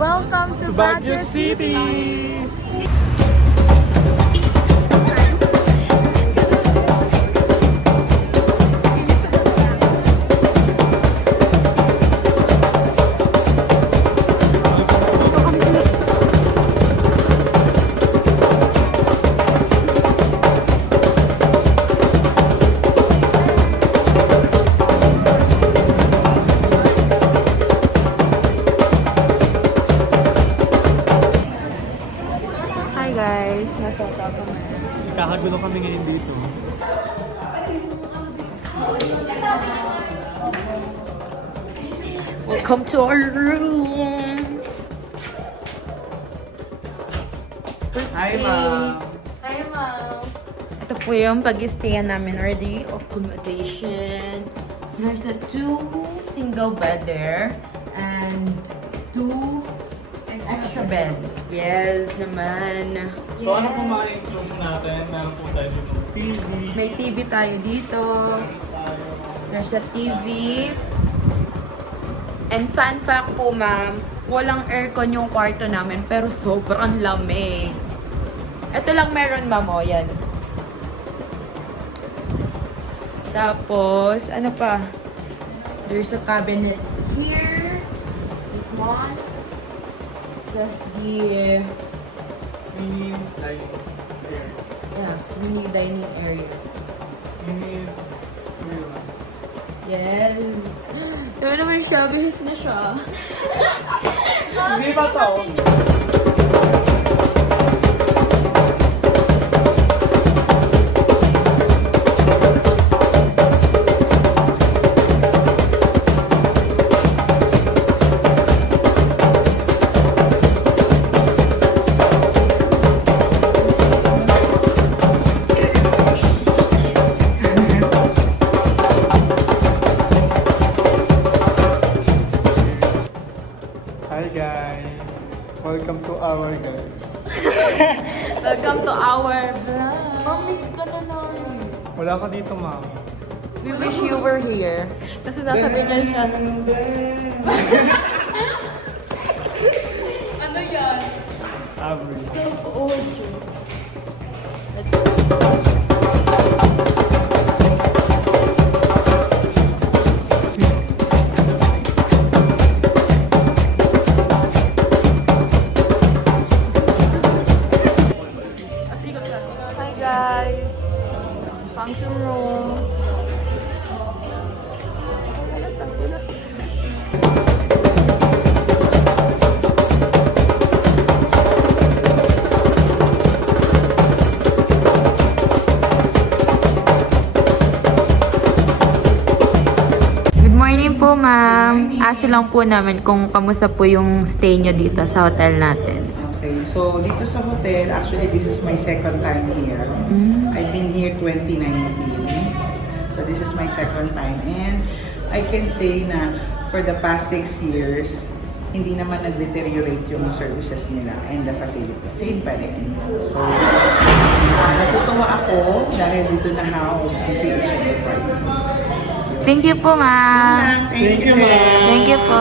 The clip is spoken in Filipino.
Welcome to Baguio Baguio City! Hi guys, nasa Otago na. Kakagulo kami ngayon dito. Welcome to our room. Hi, ma'am. Hi, ma'am. Ito po yung pag-stayan namin already. Accommodation. There's a 2 single bed there and 2 extra bed. Yes naman. So ano po mga inclusion natin? Meron po tayo dito TV. May TV tayo dito. There's a TV. And fun fact po, ma'am, walang aircon yung kwarto namin, pero sobrang lamig. Ito lang meron, ma'am, o, yan. Tapos, ano pa? There's a cabinet here. This one. Just the, Mini dining area. yeah, mini dining area. Mini room. Yes. Diba naman shelvers na siya? Hindi ba to? Hi guys! Welcome to our guys. Welcome to our vlog. Mamiss ka na namin. Wala ka dito, ma'am. We wish you were here. Kasi nasa Binal siya. Ano yan? Average. Oo. Hi guys! Function room. Good morning po, ma'am. Asi lang po namin kung kamusta po yung stay nyo dito sa hotel natin. Okay, so dito sa hotel, actually this is my second time here. I've been here 2019. So this is my second time and I can say na for the past 6 years, hindi naman nag-deteriorate yung services nila and the facilities. Same pa rin. So, natutuwa ako dahil dito na house ang CHM Department. Thank you po, ma'am. Thank you, ma'am. Thank you po.